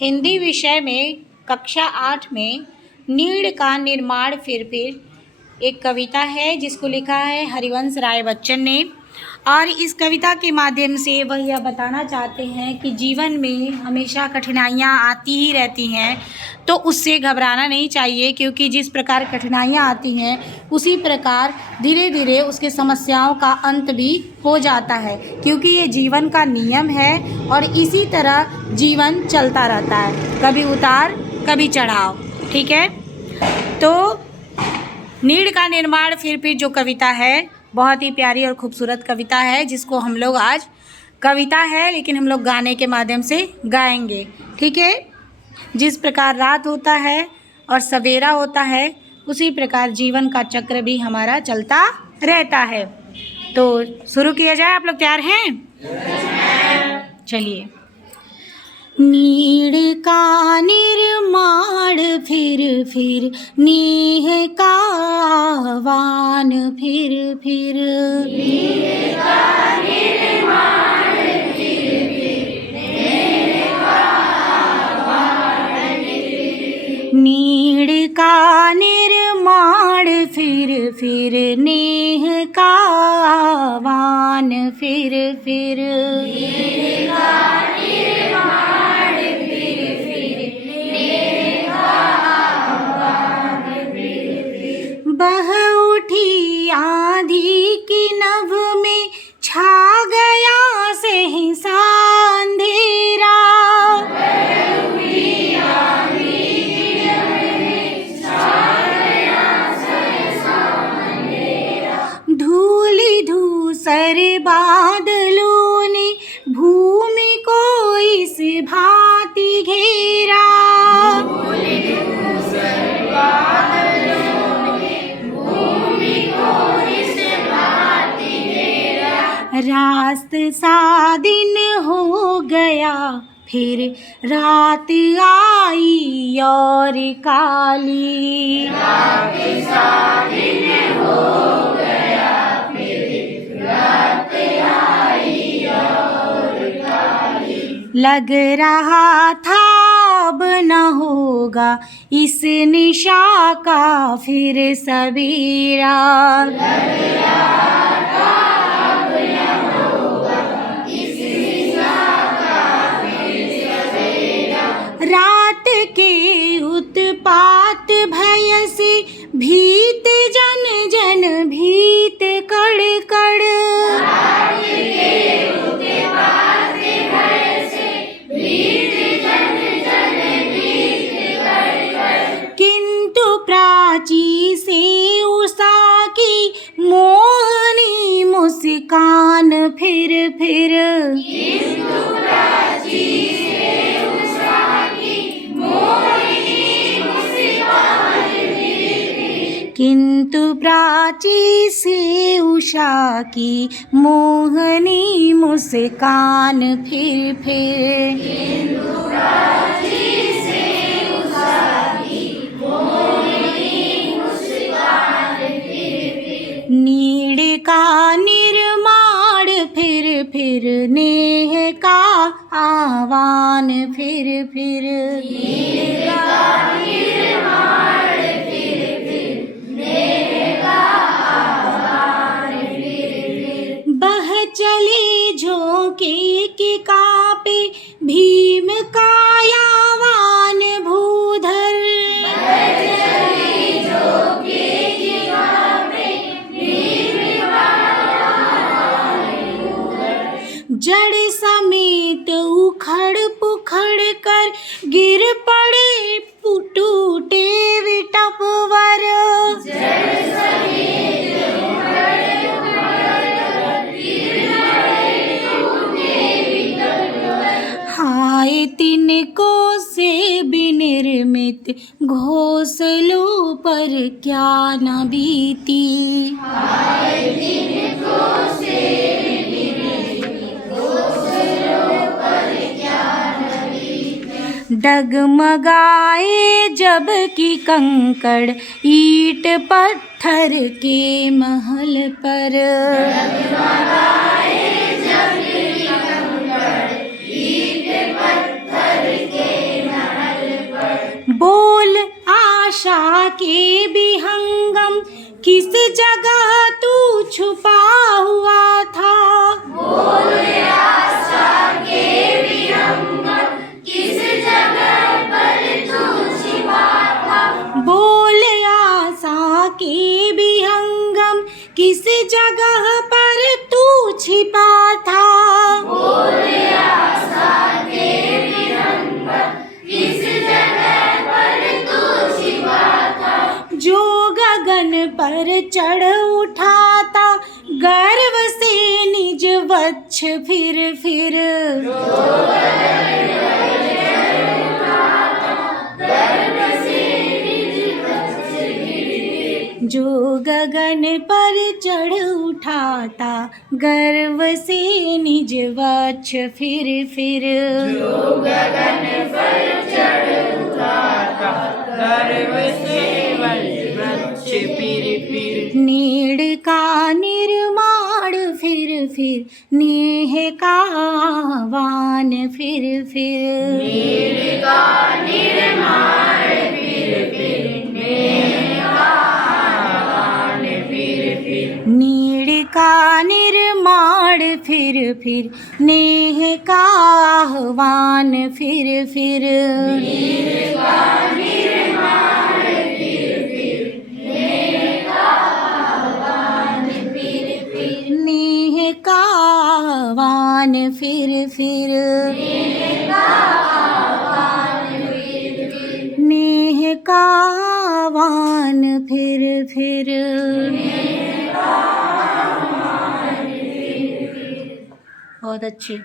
हिंदी विषय में कक्षा 8 में नीड़ का निर्माण फिर एक कविता है जिसको लिखा है हरिवंश राय बच्चन ने। और इस कविता के माध्यम से वह यह बताना चाहते हैं कि जीवन में हमेशा कठिनाइयाँ आती ही रहती हैं, तो उससे घबराना नहीं चाहिए, क्योंकि जिस प्रकार कठिनाइयाँ आती हैं उसी प्रकार धीरे धीरे उसके समस्याओं का अंत भी हो जाता है, क्योंकि ये जीवन का नियम है और इसी तरह जीवन चलता रहता है, कभी उतार कभी चढ़ाव। ठीक है, तो नीड़ का निर्माण फिर जो कविता है बहुत ही प्यारी और खूबसूरत कविता है, जिसको हम लोग आज कविता है लेकिन हम लोग गाने के माध्यम से गाएंगे। ठीक है, जिस प्रकार रात होता है और सवेरा होता है उसी प्रकार जीवन का चक्र भी हमारा चलता रहता है। तो शुरू किया जाए, आप लोग तैयार हैं? चलिए। नीड़ का निर्माण फिर नेह का आह्वान फिर नीड़ का निर्माण फिर नेह का आह्वान नीड़ का निर्माण फिर नेह का आह्वान फिर नीड़ का बह उठी आंधी की नभ में छा गया सहसा अंधेरा। धूली धूसर बादलों ने भूमि को इस भांति घेरा। रात सा दिन हो गया फिर रात आई और काली। रात सा दिन हो गया फिर रात आई और काली। लग रहा था अब न होगा इस निशा का फिर सबेरा। लग रहा रात के उत्पात भय से भीत जन जन भीत कड़ कड़। रात के उत्पात भय से भीत जन जन भीत कड़ कड़। किंतु प्राची से उषा की मोहनी मुस्कान फिर किंतु प्राची किंतु प्राची से उषा की मोहनी मुस्कान फिर किंतु प्राची से उषा की मोहनी मुस्कान फिर नीड़ का निर्माण फिर नेह का आह्वान फिर नीड़ का निर्माण बह चले झोंके के कांपे भीम कायावान भूधर। बह चले झोंके के कांपे भीम कायावान भूधर। जड़ समेत उखड़ पुखड़ कर गिर पड़े टूटे विटपवर। जड़ समेत हाय तिनको से विनिर्मित घोंसलों पर क्या न बीती। हाय तिनको से विनिर्मित घोंसलों पर क्या न बीती। डगमगाए जब की कंकड़ ईंट पत्थर के महल पर। डगमगाए जब की कंकड़ ईंट पत्थर के आशा के विहंगम किस जगह तू छुपा हुआ था। बोले आशा के विहंगम किस जगह पर तू छिपा था। बोले आशा के विहंगम किस जगह पर तू छिपा था। बोले आशा के विहंगम किस जगह पर तू छिपा था। जो गगन पर चढ़ उठाता गर्व से निज वक्ष फिर फिर। जो गगन पर चढ़ उठाता गर्व से निज वक्ष फिर फिर। जो गगन पर चढ़ उठाता गर्व से वृक्ष फिर। नीड़ का निर्माण फिर फिर नेह का आह्वान फिर फिर। नीड़ का निर्माण फिर नेह का आह्वान फिर। नीड़ का निर्माण फिर फिर नेह का आह्वान फिर फिर। नीड़ का निर्माण फिर नेह का आह्वान फिर। नेह का आह्वान फिर फिर। नेह का आह्वान फिर फिर। बहुत अच्छी।